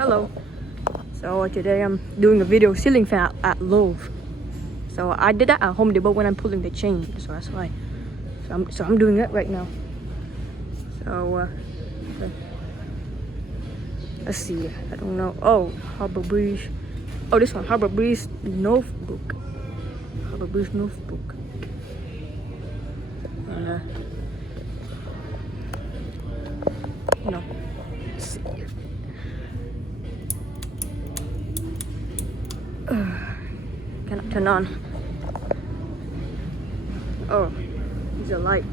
Hello. So today I'm doing a video ceiling fan at Lowe. So I did that at Home Depot when I'm pulling the chain, so that's why. So I'm doing it right now. So okay. Let's see. I don't know. Oh, Harbor Breeze. Oh, this one, Harbor Breeze notebook. Harbor Breeze notebook. And no. Let's see. Cannot turn on. Oh, it's a light.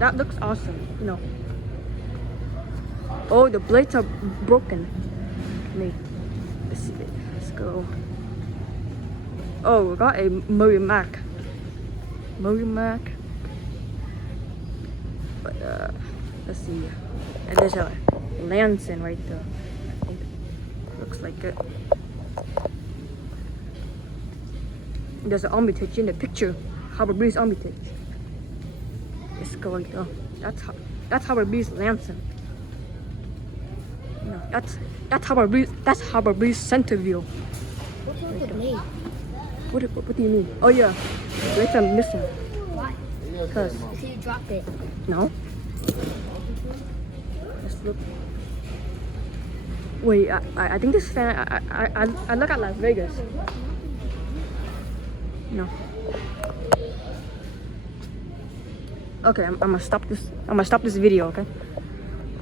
That looks awesome, you know. Oh, the blades are broken. Let's see. Let's go. Oh, we got a Murray Mac. But let's see. And there's a Lansing right there. I think looks like it. There's an Armitage in the picture. Harbor Breeze Armitage. Let's go right there. That's Harbor Breeze Lansing. No, that's Harbor Breeze. That's Harbor Breeze Centerville. What's wrong with me? What do you mean? Oh yeah, right there missing. Why? Cause Because you dropped it. no. Let's look. Wait, I think this fan. I look at Las Vegas. No. Okay, I'm gonna stop this. I'm gonna stop this video. Okay.